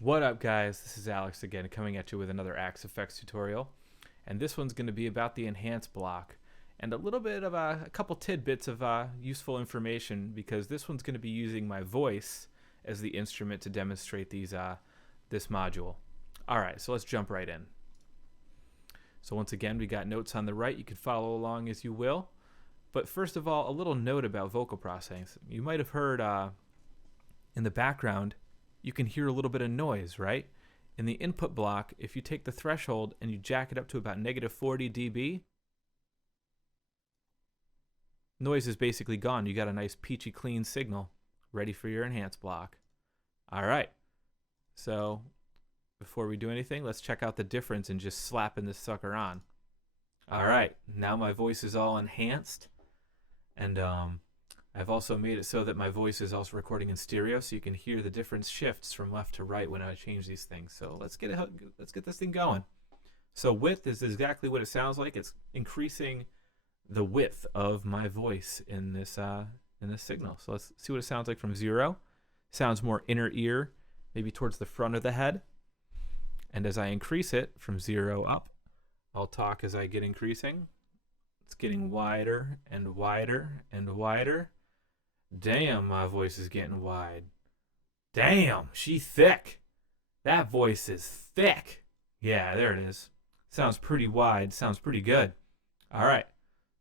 What up, guys? This is Alex again, coming at you with another Axe Effects tutorial. And this one's going to be about the enhance block and a little bit of a couple tidbits of useful information, because this one's going to be using my voice as the instrument to demonstrate this module. All right, so let's jump right in. So once again, we got notes on the right. You can follow along as you will. But first of all, a little note about vocal processing. You might have heard in the background, you can hear a little bit of noise, right? In the input block, if you take the threshold and you jack it up to about -40 dB, noise is basically gone. You got a nice peachy clean signal ready for your enhance block. All right, so before we do anything, let's check out the difference in just slapping this sucker on. All right, now my voice is all enhanced, and I've also made it so that my voice is also recording in stereo, so you can hear the different shifts from left to right when I change these things. So let's get this thing going. So width is exactly what it sounds like. It's increasing the width of my voice in this signal. So let's see what it sounds like from 0. Sounds more inner ear, maybe towards the front of the head. And as I increase it from 0 up, I'll talk as I get increasing. It's getting wider and wider and wider. Damn, my voice is getting wide. Damn, she thick. That voice is thick. Yeah, there it is. Sounds pretty wide. Sounds pretty good. All right.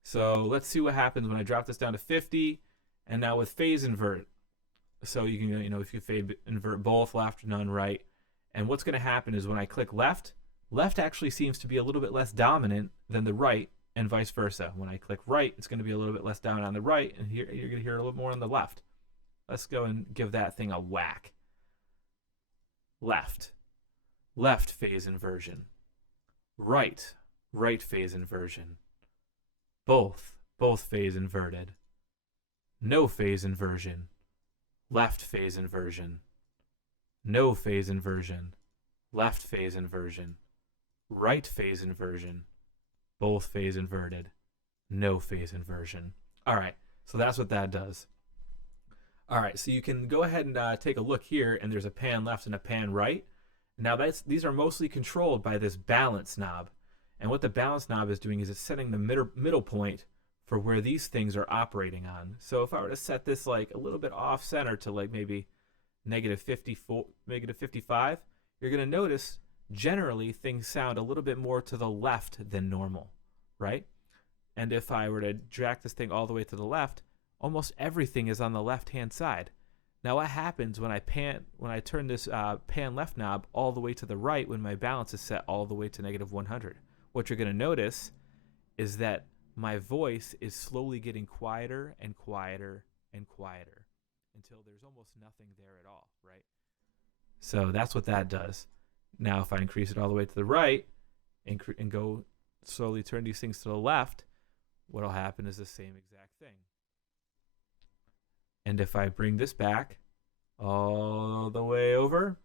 So let's see what happens when I drop this down to 50. And now with phase invert. So you can, if you phase invert both left, none right. And what's going to happen is when I click left, left actually seems to be a little bit less dominant than the right, and vice versa. When I click right, it's going to be a little bit less down on the right, and here you're going to hear a little more on the left. Let's go and give that thing a whack. Left, left phase inversion. Right, right phase inversion. Both phase inverted. No phase inversion. Left phase inversion. No phase inversion. Left phase inversion. Right phase inversion. Both phase inverted, no phase inversion. All right, so that's what that does. All right, so you can go ahead and take a look here, and there's a pan left and a pan right. Now these are mostly controlled by this balance knob, and what the balance knob is doing is it's setting the middle point for where these things are operating on. So if I were to set this like a little bit off center to like maybe -54, -55, you're gonna notice generally things sound a little bit more to the left than normal, right? And if I were to drag this thing all the way to the left, almost everything is on the left-hand side. Now what happens when I turn this pan left knob all the way to the right when my balance is set all the way to -100? What you're going to notice is that my voice is slowly getting quieter and quieter and quieter until there's almost nothing there at all, right? So that's what that does. Now, if I increase it all the way to the right and go slowly turn these things to the left, what'll happen is the same exact thing. And if I bring this back all the way over,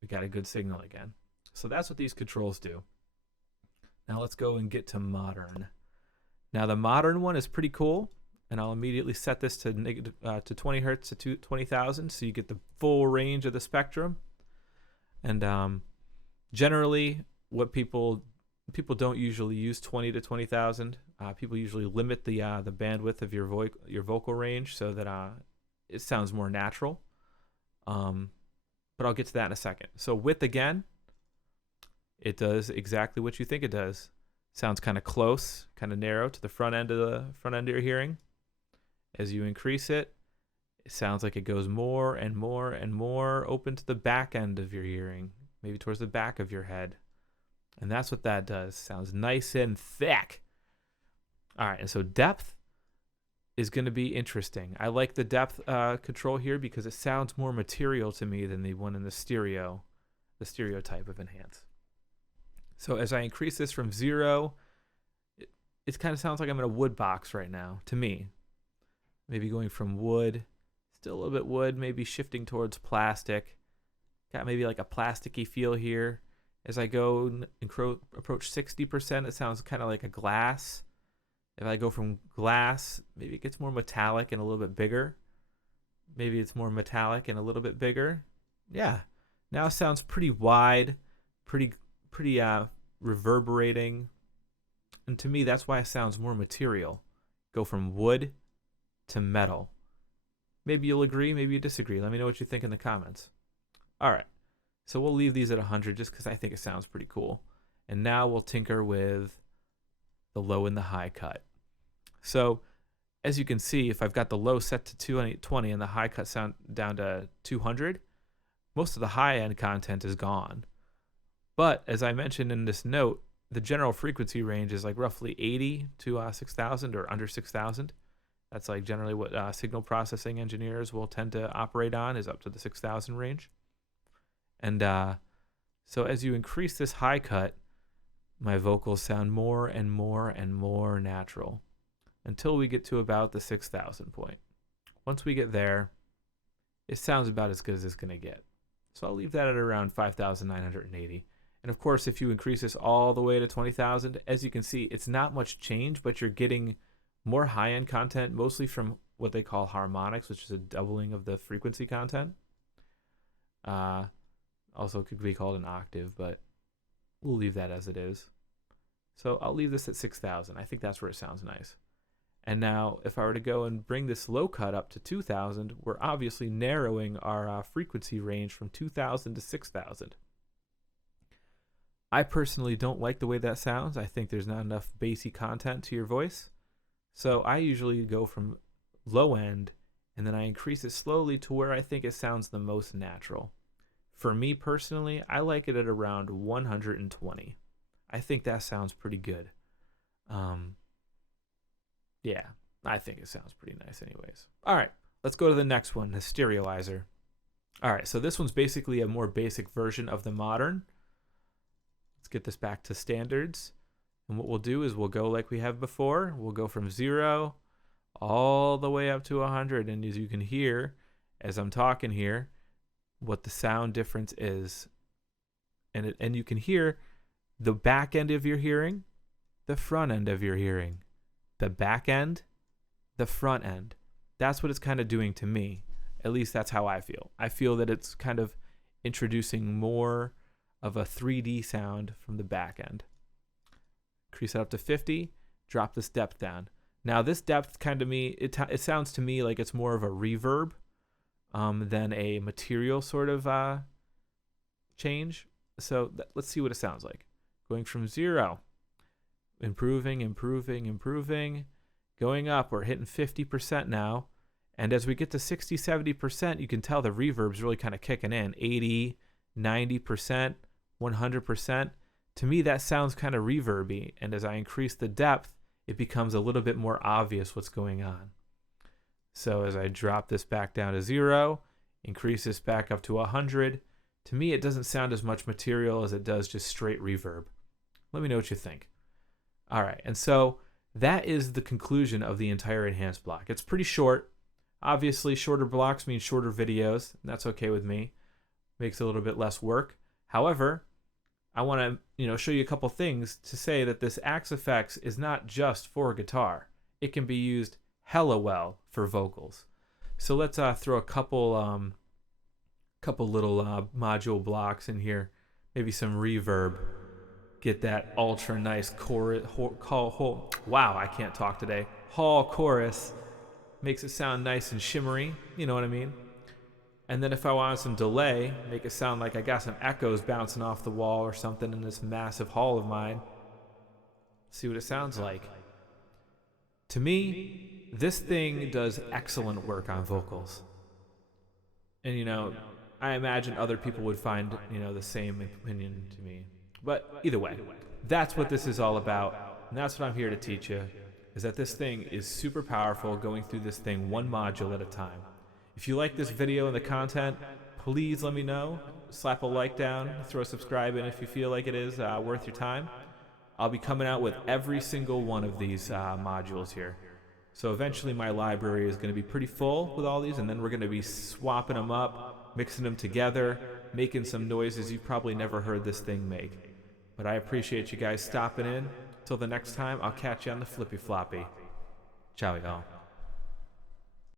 we got a good signal again. So that's what these controls do. Now let's go and get to modern. Now the modern one is pretty cool, and I'll immediately set this to 20 hertz to 20,000, so you get the full range of the spectrum. And generally, what people don't usually use 20 to 20,000. People usually limit the bandwidth of your vocal range so that it sounds more natural. But I'll get to that in a second. So width again, it does exactly what you think it does. Sounds kind of close, kind of narrow to the front end of your hearing. As you increase it, it sounds like it goes more and more and more open to the back end of your hearing, maybe towards the back of your head. And that's what that does. Sounds nice and thick. All right, and so depth is going to be interesting. I like the depth control here because it sounds more material to me than the one in the stereo type of enhance. So as I increase this from 0, it kind of sounds like I'm in a wood box right now, to me. Maybe going from wood, still a little bit wood, maybe shifting towards plastic. Got maybe like a plasticky feel here. As I go and approach 60%, it sounds kind of like a glass. If I go from glass, maybe it gets more metallic and a little bit bigger. Maybe it's more metallic and a little bit bigger. Yeah. Now it sounds pretty wide, pretty reverberating. And to me, that's why it sounds more material. Go from wood to metal. Maybe you'll agree, maybe you disagree. Let me know what you think in the comments. All right, so we'll leave these at 100 just because I think it sounds pretty cool. And now we'll tinker with the low and the high cut. So as you can see, if I've got the low set to 220 and the high cut sound down to 200, most of the high end content is gone. But as I mentioned in this note, the general frequency range is like roughly 80 to 6,000 or under 6,000. That's like generally what signal processing engineers will tend to operate on, is up to the 6,000 range. And so as you increase this high cut, my vocals sound more and more and more natural until we get to about the 6,000 point. Once we get there, it sounds about as good as it's going to get. So I'll leave that at around 5,980. And of course, if you increase this all the way to 20,000, as you can see, it's not much change, but you're getting more high-end content, mostly from what they call harmonics, which is a doubling of the frequency content. Also could be called an octave, but we'll leave that as it is. So I'll leave this at 6,000. I think that's where it sounds nice. And now if I were to go and bring this low cut up to 2,000, we're obviously narrowing our frequency range from 2,000 to 6,000. I personally don't like the way that sounds. I think there's not enough bassy content to your voice. So I usually go from low end and then I increase it slowly to where I think it sounds the most natural. For me personally, I like it at around 120. I think that sounds pretty good. Yeah, I think it sounds pretty nice anyways. All right, let's go to the next one, the stereoizer. All right, so this one's basically a more basic version of the modern. Let's get this back to standards. And what we'll do is we'll go like we have before. We'll go from 0 all the way up to 100. And as you can hear, as I'm talking here, what the sound difference is. And you can hear the back end of your hearing, the front end of your hearing. The back end, the front end. That's what it's kind of doing to me. At least that's how I feel. I feel that it's kind of introducing more of a 3D sound from the back end. Increase it up to 50, drop this depth down. Now this depth kind of it sounds to me like it's more of a reverb than a material sort of change. So let's see what it sounds like. Going from 0, improving, going up. We're hitting 50% now. And as we get to 60, 70%, you can tell the reverb's really kind of kicking in. 80, 90%, 100%. To me, that sounds kind of reverby. And as I increase the depth, it becomes a little bit more obvious what's going on. So as I drop this back down to 0, increase this back up to 100, to me, it doesn't sound as much material as it does just straight reverb. Let me know what you think. All right, and so that is the conclusion of the entire enhanced block. It's pretty short. Obviously, shorter blocks mean shorter videos. And that's okay with me. Makes a little bit less work. However, I want to show you a couple things to say that this Axe Effects is not just for guitar. It can be used hella well for vocals. So let's throw a couple little module blocks in here. Maybe some reverb. Get that ultra nice chorus. Wow, I can't talk today. Hall chorus. Makes it sound nice and shimmery. You know what I mean? And then if I wanted some delay, make it sound like I got some echoes bouncing off the wall or something in this massive hall of mine. See what it sounds like. To me, this thing does excellent work on vocals. And I imagine other people would find, the same opinion to me. But either way, that's what this is all about. And that's what I'm here to teach you, is that this thing is super powerful, going through this thing one module at a time. If you like this video and the content, please let me know. Slap a like down, throw a subscribe in if you feel like it is worth your time. I'll be coming out with every single one of these modules here. So eventually my library is going to be pretty full with all these, and then we're going to be swapping them up, mixing them together, making some noises you've probably never heard this thing make. But I appreciate you guys stopping in. Till the next time, I'll catch you on the flippy floppy. Ciao, y'all.